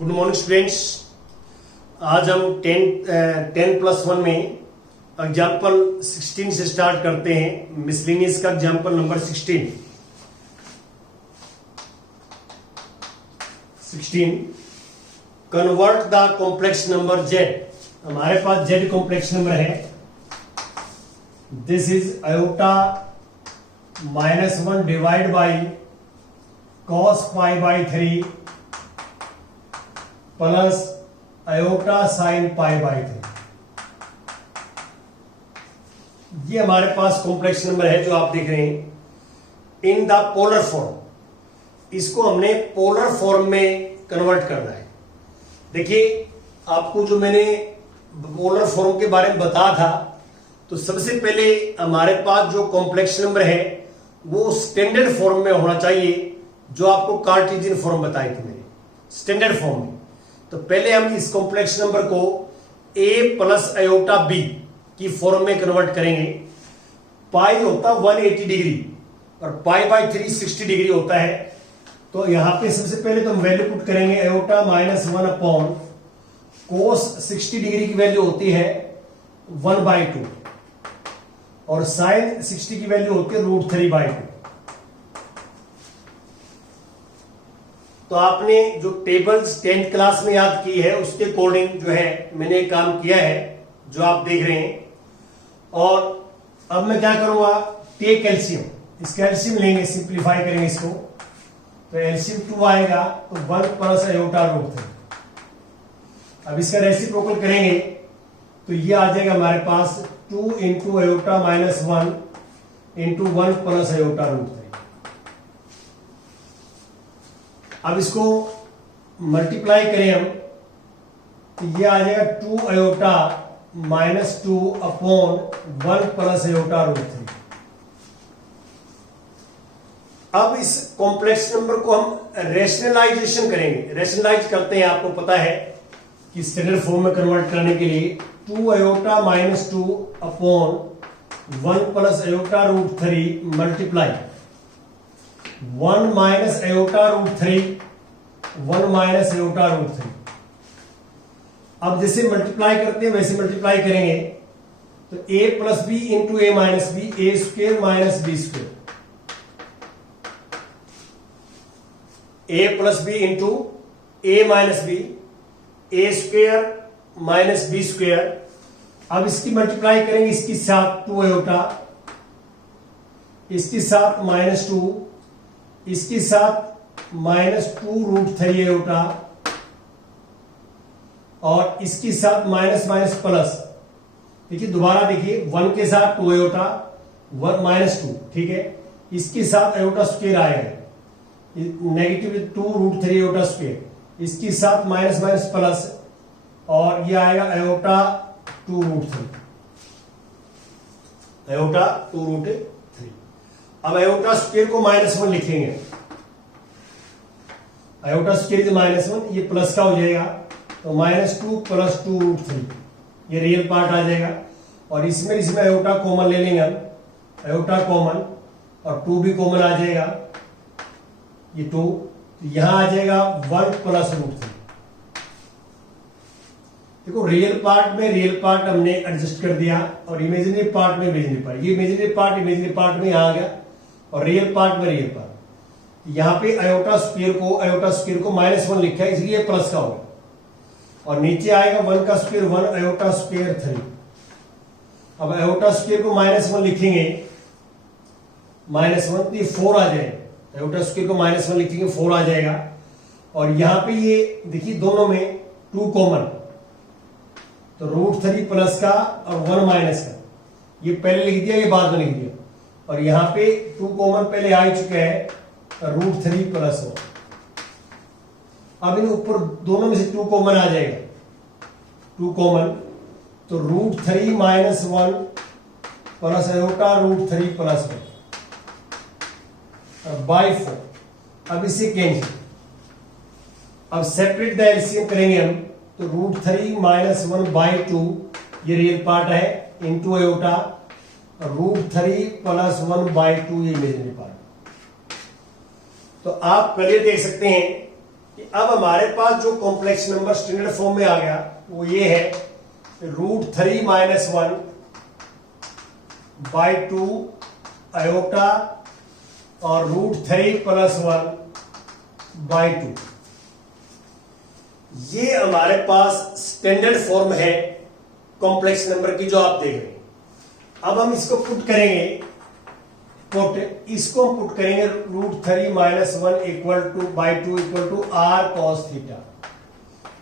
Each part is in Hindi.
Good morning students. आज हम 10+1 में एग्जाम्पल 16 से स्टार्ट करते हैं। मिसलिनियस का example number 16 convert the complex number z। हमारे पास z कॉम्प्लेक्स नंबर है। This is iota -1 divide by cos π/3 plus iota sine π/3। ये हमारे पास कॉम्प्लेक्स नंबर है जो आप देख रहे हैं इन द पोलर फॉर्म। इसको हमने पोलर फॉर्म में कन्वर्ट करना है। देखिए, आपको जो मैंने पोलर फॉर्म के बारे में बताया था, तो सबसे पहले हमारे पास जो कॉम्प्लेक्स नंबर है वो स्टैंडर्ड फॉर्म में होना चाहिए, जो आपको कार्टेशियन फॉर्म बताई थी मैंने, स्टैंडर्ड फॉर्म में। तो पहले हम इस कॉम्प्लेक्स नंबर को a प्लस आयोटा b की फॉर्म में कन्वर्ट करेंगे। पाई होता 180 डिग्री और π/3 60 डिग्री होता है। तो यहां पे सबसे पहले तो हम वैल्यू पुट करेंगे। आयोटा -1 अपॉन कोस 60 डिग्री की वैल्यू होती है 1/2 और साइन 60 की वैल्यू होती है √3/2। तो आपने जो टेबल्स 10th क्लास में याद की है उसके अकॉर्डिंग जो है मैंने काम किया है, जो आप देख रहे हैं। और अब मैं क्या करूंगा, टेक एलसीएम, इसका एलसीएम लेंगे, सिंप्लीफाई करेंगे इसको। तो एलसीएम 2 आएगा तो 1 प्लस आयोटा √3। अब इसका रेसिप्रोकल करेंगे तो ये आ जाएगा हमारे पास 2 into iota -1 into 1 plus iota √3। अब इसको मल्टीप्लाई करें हम तो ये आ जाएगा 2 आयोटा -2 अपॉन 1 प्लस आयोटा √3। अब इस कॉम्प्लेक्स नंबर को हम रेशनलाइजेशन करेंगे। रेशनलाइज करते हैं, आपको पता है कि स्टैंडर्ड फॉर्म में कन्वर्ट करने के लिए 2 iota -2 upon 1 plus iota √3 multiply 1 minus iota √3 1 minus iota √3। अब जैसे मल्टीप्लाई करते हैं वैसे मल्टीप्लाई करेंगे तो a plus B into A minus B, A square minus B square, a plus B into A minus B, A square minus B square. अब इसकी मल्टीप्लाई करेंगे इसके साथ 2 आयोटा, इसके साथ -2, इसके साथ -2 √3 आयोटा और इसके साथ माइनस माइनस प्लस। देखिए दोबारा देखिए, 1 के साथ 2 आयोटा, 1 -2, ठीक है। इसके साथ आयोटा स्क्वायर आएगा, -2 √3 आयोटा स्क्वायर, इसके साथ माइनस माइनस प्लस और ये आएगा आयोटा 2 √3, आयोटा 2 √3। अब आयोटा स्क्वायर को -1 लिखेंगे। आयोटा स्क्वायर -1, ये प्लस का हो जाएगा तो -2 प्लस 2 √3, ये रियल पार्ट आ जाएगा। और इसमें आयोटा कॉमन ले लेंगे हम, आयोटा कॉमन और 2 भी कॉमन आ जाएगा, ये 2। तो यहां आ जाएगा 1 प्लस √3। देखो, रियल पार्ट हमने एडजस्ट कर दिया और इमेजिनरी पार्ट में इमेजिनरी पार्ट, ये इमेजिनरी पार्ट में यहां आ गया और रियल पार्ट में रियल पार्ट। यहां पे आयोटा स्क्वायर को -1 लिखा है, इसलिए प्लस का होगा। और नीचे आएगा 1 का स्क्वायर 1, आयोटा स्क्वायर 3। अब आयोटा स्क्वायर को -1 लिखेंगे, -1 तो ये 4 आ जाएगा। आयोटा स्क्वायर को -1 लिखेंगे 4 आ जाएगा। और यहां पे ये देखिए दोनों में 2 कॉमन, तो √3 प्लस का और 1 माइनस का, ये पहले लिख दिया, ये बाद में लिख दिया। और यहां पे 2 कॉमन पहले आ चुका है, √3 प्लस 1। अब इन ऊपर दोनों में से 2 कॉमन आ जाएगा, 2 कॉमन, तो √3 - 1 प्लस आयोटा √3 प्लस 1 बाई 4। अब इसे कैंसिल। अब सेपरेट द एलसीएम करेंगे हम, तो √3 - 1/2 ये रियल पार्ट है इंटू आयोटा √3 प्लस 1/2 ये इमेजिनरी पार्ट। तो आप क्लियर देख सकते हैं कि अब हमारे पास जो कॉम्प्लेक्स नंबर स्टैंडर्ड फॉर्म में आ गया वो ये है √3 - 1/2 आयोटा और √3 + 1/2। ये हमारे पास स्टैंडर्ड फॉर्म है कॉम्प्लेक्स नंबर की जो आप देख रहे हैं। अब हम इसको पुट करेंगे, इसको हम पुट करेंगे √3 - 1 /2 r cos theta.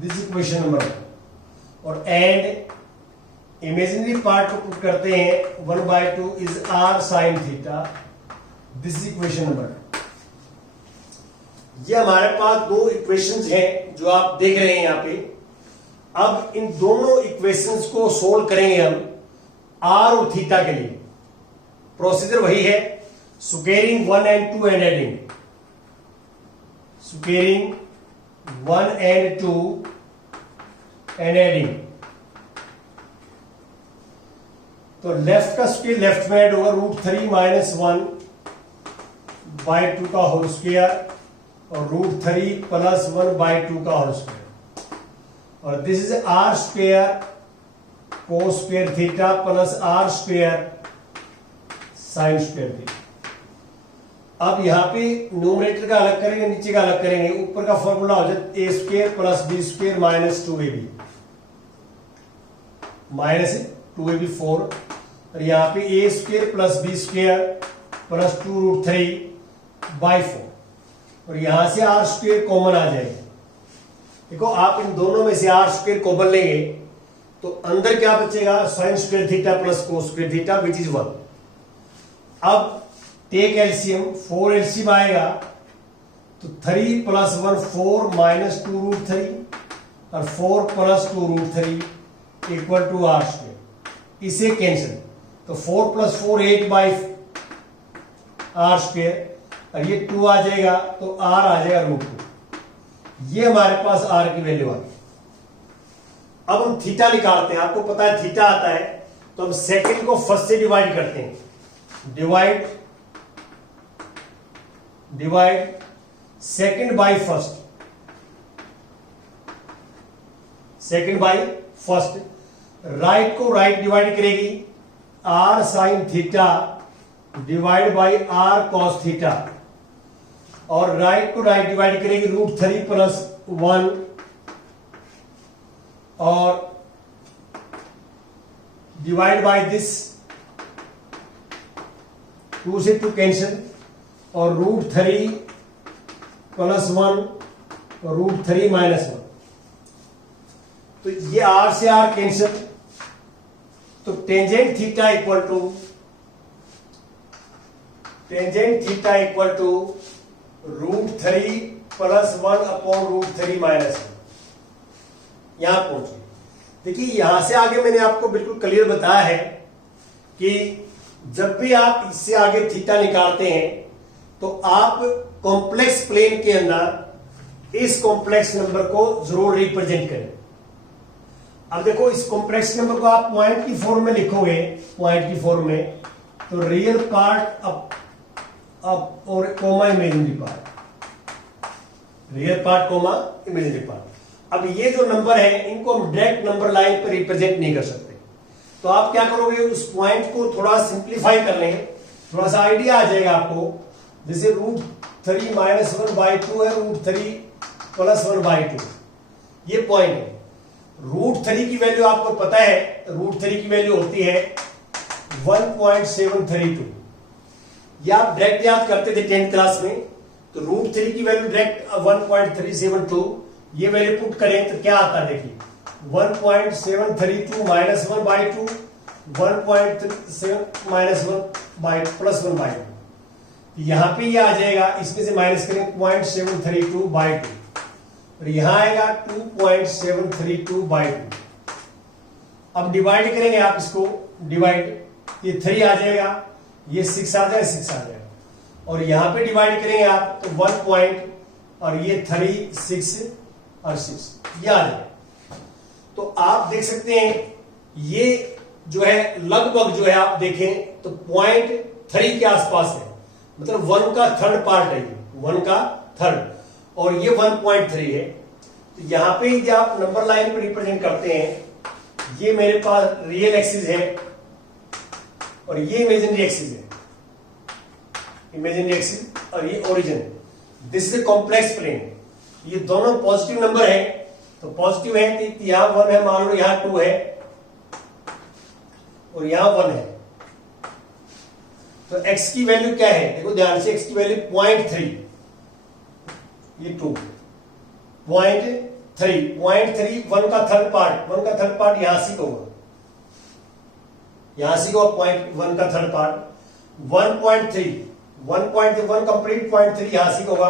This is equation number 1। और एंड इमेजिनरी पार्ट को पुट करते हैं 1/2 is r sin theta. This is equation number 2। ये हमारे पास दो इक्वेशंस हैं जो आप देख रहे हैं यहां पे। अब इन दोनों इक्वेशंस को सोल्व करेंगे हम r और थीटा के लिए। प्रोसीजर वही है, squaring 1 and 2 and adding, squaring 1 and 2 and adding। तो लेफ्ट का स्क्वेयर लेफ्ट में ऐड होगा √3 - 1/2 का होल स्क्वायर और √3 + 1/2 का होल स्क्वायर। और this is r square cos square theta plus r square sin square theta. अब यहां पे न्यूमरेटर का अलग करेंगे, नीचे का अलग करेंगे। ऊपर का फॉर्मूला हो जाए a² + b² - 2ab -2ab 4। और यहां पे a² + b² + 2√3/4। और यहां से r² कॉमन आ जाएगा। देखो आप इन दोनों में से r² कॉमन लेंगे तो अंदर क्या बचेगा, sin square theta plus cos square theta which is 1। अब टेक एलसीएम, 4 एलसीएम आएगा तो 3 + 1 4 - 2√3 और 4 + 2√3 = r²। इसे कैंसिल तो 4 + 4 8/r²। और ये 2 आ जाएगा तो r आ जाएगा √2। ये हमारे पास r की वैल्यू आ गई। अब हम थीटा निकालते हैं। आपको पता है थीटा आता है तो हम सेकंड को फर्स्ट से डिवाइड करते हैं। Divide second by first, right को राइट डिवाइड करेगी r sin theta divide by r cos theta. और राइट को राइट डिवाइड करेगी √3 + 1 और डिवाइड बाय दिस, 2 से 2 कैंसिल और √3 + 1 और √3 - 1। तो ये r से r कैंसिल। तो टेंजेंट थीटा इक्वल टू √3 + 1/√3 - 1। यहां पहुंचे। देखिए यहां से आगे मैंने आपको बिल्कुल क्लियर बताया है कि जब भी आप इससे आगे थीटा निकालते हैं तो आप कॉम्प्लेक्स प्लेन के अंदर इस कॉम्प्लेक्स नंबर को जरूर रिप्रेजेंट करें। अब देखो इस कॉम्प्लेक्स नंबर को आप पॉइंट की फॉर्म में लिखोगे, पॉइंट की फॉर्म में, तो रियल पार्ट अप और comma imaginary part, real part comma imaginary part. अब ये जो नंबर है इनको हम डायरेक्ट नंबर लाइन पर रिप्रेजेंट नहीं कर सकते। तो आप क्या करोगे, उस पॉइंट को थोड़ा सिंप्लीफाई कर लेंगे, थोड़ा सा आइडिया आ जाएगा आपको। जैसे √3 - 1/2 है, √3 + 1/2 ये पॉइंट है। √3 की वैल्यू आपको पता है, √3 की वैल्यू होती है 1.732। ये आप डायरेक्ट याद करते थे 10th क्लास में। तो √3 की वैल्यू डायरेक्ट 1.372, ये वैल्यू पुट करें तो क्या आता है देखिए 1.732 - 1/2 1.37 - 1/+1/2। यहां पे ये आ जाएगा, इसमें से माइनस करें 0.732/2 और यहां आएगा 2.732/2। अब डिवाइड करेंगे आप इसको, डिवाइड, ये 3 आ जाएगा, ये 6 आ जाएगा, 6 आ जाएगा। और यहां पे डिवाइड करेंगे आप तो 1 पॉइंट और ये 3 6 और 6 ये आ जाएगा। तो आप देख सकते हैं ये जो है लगभग जो है आप देखें तो 0.3 के आसपास है, मतलब 1 का थर्ड पार्ट है, 1 का थर्ड। और ये 1.3 है। तो यहां पे यदि आप नंबर लाइन पे रिप्रेजेंट करते हैं, ये मेरे पास रियल एक्सिस है और ये इमेजिनरी एक्सिस है, इमेजिनरी एक्सिस और ये origin. This is a complex plane. ये दोनों पॉजिटिव नंबर है, तो पॉजिटिव है तो यहां 1 है, मान लो यहां 2 है और यहां 1 है। तो x की वैल्यू क्या है, देखो ध्यान से, x की वैल्यू 0.3, ये 2, 0.3, 1 का थर्ड पार्ट यहां से होगा, यहां से होगा 0.1 का थर्ड पार्ट, 1.3, 1 कंप्लीट 0.3 यहां से होगा,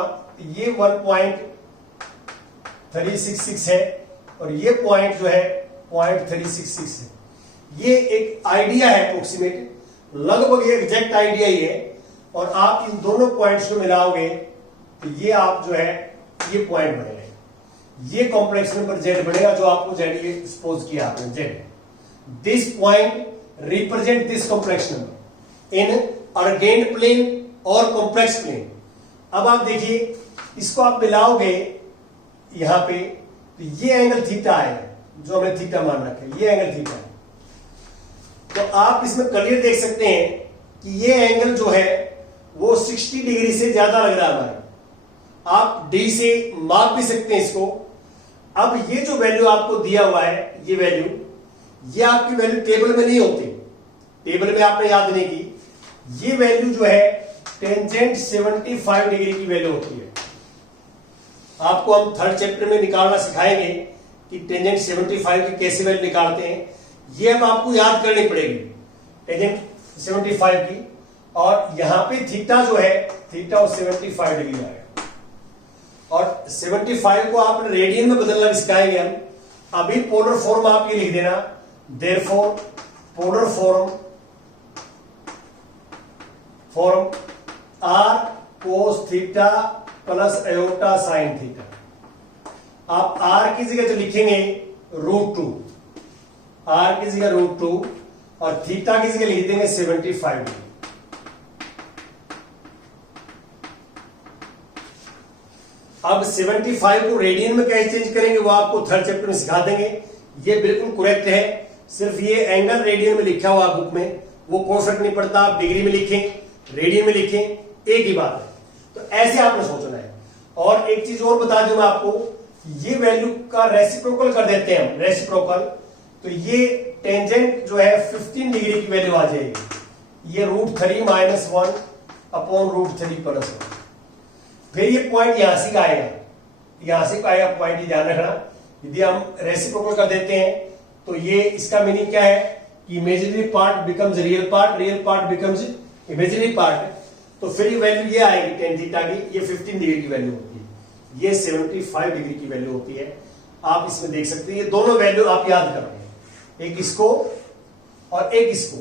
ये 1.366 है और ये पॉइंट जो है 0.366 है। ये एक आइडिया है अप्रोक्सीमेट, लगभग ये एग्जैक्ट आइडिया ही है। और आप इन दोनों पॉइंट्स को मिलाओगे तो ये आप जो है ये पॉइंट बनेगा, ये कॉम्प्लेक्स नंबर z बनेगा, जो आपको z ये सपोज किया आपने z। This point represent this complex number in Argand plane और कॉम्प्लेक्स प्लेन। अब आप देखिए, इसको आप मिलाओगे यहां पे, तो ये एंगल थीटा आएगा, जो हमने थीटा मान रखा है, ये एंगल थीटा है। तो आप इसमें क्लियर देख सकते हैं कि ये एंगल जो है वो 60 डिग्री से ज्यादा लग रहा है हमारा। आप डी से माप भी सकते हैं इसको। अब ये जो वैल्यू आपको दिया हुआ है, ये वैल्यू, ये आपकी वैल्यू टेबल में नहीं होती, टेबल में आपने याद नहीं की। ये वैल्यू जो है टेंजेंट 75 डिग्री की वैल्यू होती है। आपको हम थर्ड चैप्टर में निकालना सिखाएंगे कि टेंजेंट 75 की कैसे वैल्यू निकालते हैं। ये अब आपको याद करनी पड़ेगी टेंजेंट 75 की। और यहां पे थीटा जो है, थीटा और 75 डिग्री आएगा। और 75 को आप रेडियन में बदलना भी सिखाएंगे हम। अभी पोलर फॉर्म आप ये लिख देना, therefore polar form r cos theta plus iota sine theta. आप आर की जगह तो लिखेंगे √2, आर की जगह √2 और थीटा की जगह लिख देंगे 75 डिग्री। अब 75 को रेडियन में कैसे चेंज करेंगे वो आपको थर्ड चैप्टर में सिखा देंगे। ये बिल्कुल करेक्ट है, सिर्फ ये एंगल रेडियन में लिखा हुआ बुक में, वो कोई फर्क नहीं पड़ता, आप डिग्री में लिखें रेडियन में लिखें, एक ही बात है। तो ऐसे आपने सोचना है। और एक चीज और बता दूं मैं आपको, ये वैल्यू का रेसिप्रोकल कर देते हैं हम, रेसिप्रोकल, तो ये टेंजेंट जो है 15 डिग्री की वैल्यू आ जाएगी। ये √3 - 1 अपॉन √3 + 1। फिर ये पॉइंट यहां से का आएगा, यहां से आएगा पॉइंट, ध्यान रखना। यदि हम रेसिप्रोकल कर देते हैं तो ये इसका मीनिंग क्या है कि imaginary part becomes real part, real part becomes imaginary part. तो फिर ये वैल्यू ये आएगी टेन थीटा की, ये 15 डिग्री की वैल्यू होती है, ये 75 डिग्री की वैल्यू होती है। आप इसमें देख सकते हैं, ये दोनों वैल्यू आप याद कर रहे हैं, एक इसको और एक इसको,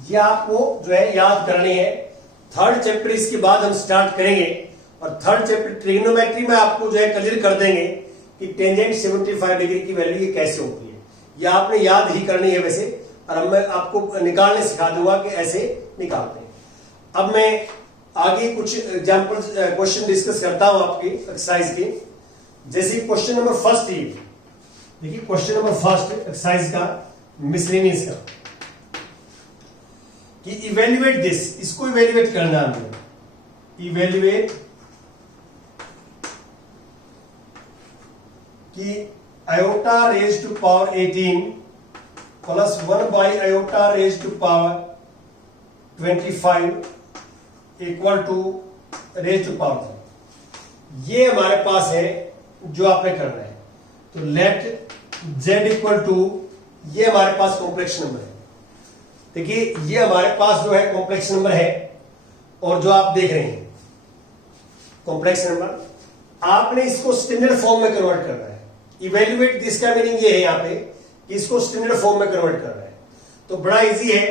ये आपको जो है याद करनी है। थर्ड चैप्टर इसके बाद हम स्टार्ट करेंगे और थर्ड चैप्टर ट्रिग्नोमेट्री में आपको जो है क्लियर कर देंगे कि टेंजेंट 75 डिग्री की वैल्यू ये कैसे होती है। ये आपने याद ही करनी है वैसे, और अब मैं आपको निकालने सिखा दूंगा कि ऐसे निकालते हैं। अब मैं आगे कुछ एग्जाम्पल क्वेश्चन डिस्कस करता हूं आपकी एक्सरसाइज के। जैसे क्वेश्चन नंबर फर्स्ट, ये देखिए क्वेश्चन नंबर फर्स्ट एक्सरसाइज का मिसलेनियस का, कि इवेल्युएट दिस, इसको इवेल्युएट करना है। इवेल्युएट कि iota raised to power 18 plus 1 by iota raised to power 25 equal to raised to power 3। ये हमारे पास है जो आपने करना है। तो लेट z इक्वल टू, ये हमारे पास कॉम्प्लेक्स नंबर है। देखिए ये हमारे पास जो है कॉम्प्लेक्स नंबर है, और जो आप देख रहे हैं कॉम्प्लेक्स नंबर, आपने इसको स्टैंडर्ड फॉर्म में कन्वर्ट करना है। इवेल्युएट दिस का मीनिंग ये है यहाँ पे, इसको स्टैंडर्ड फॉर्म में कन्वर्ट करना है। तो बड़ा इजी है,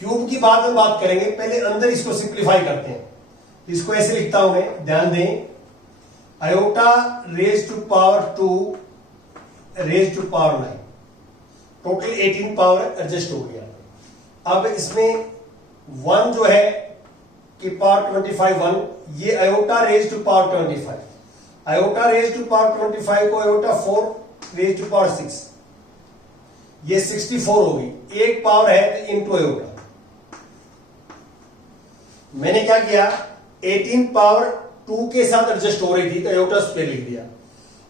क्यूब की बात में बात करेंगे, पहले अंदर इसको सिंप्लीफाई करते हैं। इसको ऐसे लिखता हूं मैं, ध्यान दें, iota raise to power 2 raise to power 9, total 18 power adjust हो गया। अब इसमें 1 जो है की पावर 25 1, ये iota raise to power 25, iota raise to power 25 को आयोटा 4 रेज टू पावर 6, ये 64 होगी, एक पावर है तो इनटू आयोटा। मैंने क्या किया, 18 पावर 2 के साथ एडजस्ट हो रही थी तो आयोटा स्क्वायर लिख दिया।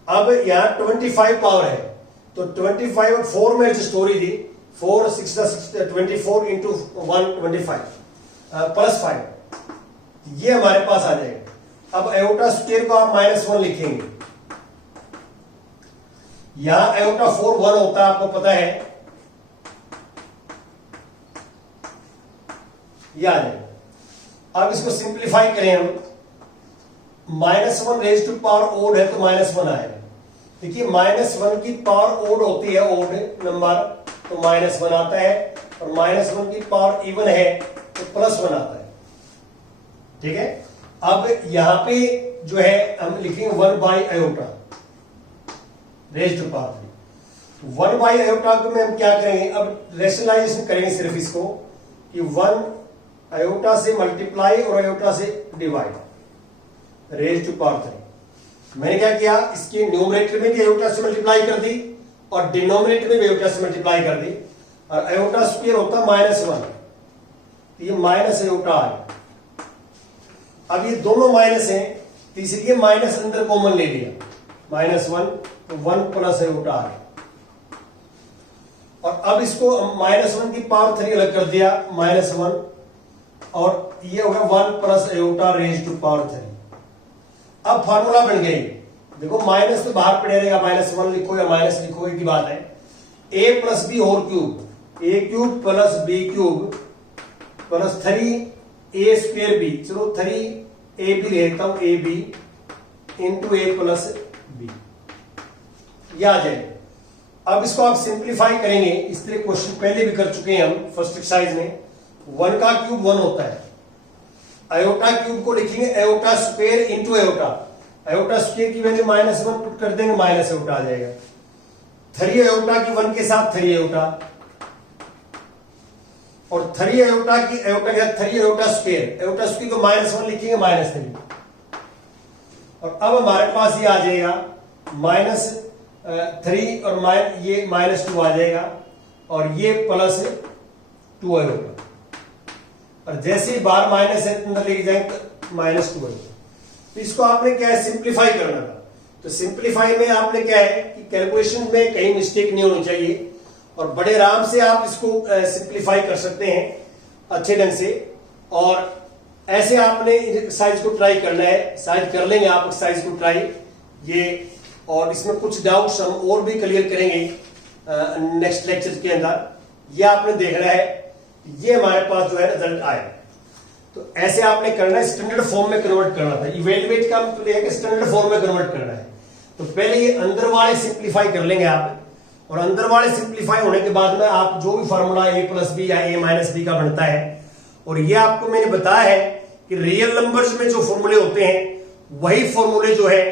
अब यहां 25 पावर है तो 25 और 4 में एडजस्ट हो रही थी, 4 6 24 इंटू 1 25 प्लस 5, ये हमारे पास आ जाएगा। अब आयोटा स्क्वायर को आप -1 लिखेंगे, यहां आयोटा 4 1 होता है, आपको पता है, ये आ जाएगा। अब इसको सिंप्लीफाई करें हम, -1 रेज टू पावर ओड है तो -1 आएगा। देखिए -1 की पावर ओड होती है, ओड नंबर, तो -1 आता है, और -1 की पावर इवन है तो +1 आता है। ठीक है, अब यहां पे जो है हम लिखेंगे 1 by iota raise to power 3। 1 by iota को में हम क्या करेंगे, अब रेशनलाइजेशन करेंगे सिर्फ इसको कि 1 आयोटा से मल्टीप्लाई और आयोटा से डिवाइड रेज टू पावर 3। मैंने क्या किया, इसके न्यूमरेटर में भी आयोटा से मल्टीप्लाई कर दी और डिनोमिनेटर में भी आयोटा से मल्टीप्लाई कर दी, और आयोटा स्क्वायर होता -1, तो ये माइनस आयोटा आ गया। अब ये दोनों माइनस हैं तो इसलिए माइनस अंदर कॉमन ले लिया, -1 तो 1 प्लस आयोटा आ गया। और अब इसको -1 की पावर 3 अलग कर दिया, -1, और ये हो गया 1 plus iota raise to power 3। अब फार्मूला बन गई, देखो माइनस तो बाहर पड़े रहेगा, -1 लिखो या माइनस लिखो एक ही बात है। a plus B whole cube, a cube plus B cube plus 3a square B, चलो 3ab ले लेता हूं, ab into a plus B, ये आ जाए। अब इसको आप सिंप्लीफाई करेंगे, इस तरह क्वेश्चन पहले भी कर चुके हैं हम फर्स्ट एक्सरसाइज में। 1 का क्यूब 1 होता है, आयोटा क्यूब को लिखेंगे iota square into iota, iota square की वैल्यू -1 पुट कर देंगे, माइनस आयोटा आ जाएगा। 3 आयोटा की 1 के साथ 3 आयोटा, और 3 आयोटा की आयोटा के साथ 3 आयोटा स्क्वायर, आयोटा स्क्वायर को -1 लिखेंगे, -3, और अब हमारे पास ये आ जाएगा -3 और ये -2 आ जाएगा, और ये +2 आयोटा, और जैसे ही बाहर माइनस है अंदर लेके जाएंगे तो -2 आएगा। तो इसको आपने क्या है, सिंप्लीफाई करना था। तो सिंप्लीफाई में आपने क्या है कि कैलकुलेशन में कहीं मिस्टेक नहीं होनी चाहिए, और बड़े आराम से आप इसको सिंप्लीफाई कर सकते हैं अच्छे ढंग से। और ऐसे आपने एक्सरसाइज को ट्राई करना है, एक्सरसाइज कर लेंगे आप एक्सरसाइज को ट्राई ये, और इसमें कुछ डाउट्स हम और भी क्लियर करेंगे नेक्स्ट लेक्चर के अंदर। ये आपने देखना है, ये हमारे पास जो है रिजल्ट आए, तो ऐसे आपने करना है, स्टैंडर्ड फॉर्म में कन्वर्ट करना था। इवेल्युएट का मतलब है कि स्टैंडर्ड फॉर्म में कन्वर्ट करना है। तो पहले ये अंदर वाले सिंप्लीफाई कर लेंगे आप, और अंदर वाले सिंप्लीफाई होने के बाद में आप जो भी फॉर्मूला a प्लस बी या a - b का बनता है, और ये आपको मैंने बताया है कि रियल नंबर्स में जो फॉर्मूले होते हैं वही फॉर्मूले जो है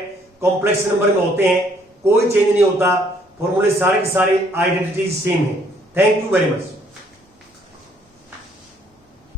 कॉम्प्लेक्स नंबर में होते हैं, कोई चेंज नहीं होता, फॉर्मूले सारे के सारे आइडेंटिटी सेम है। Thank you very much.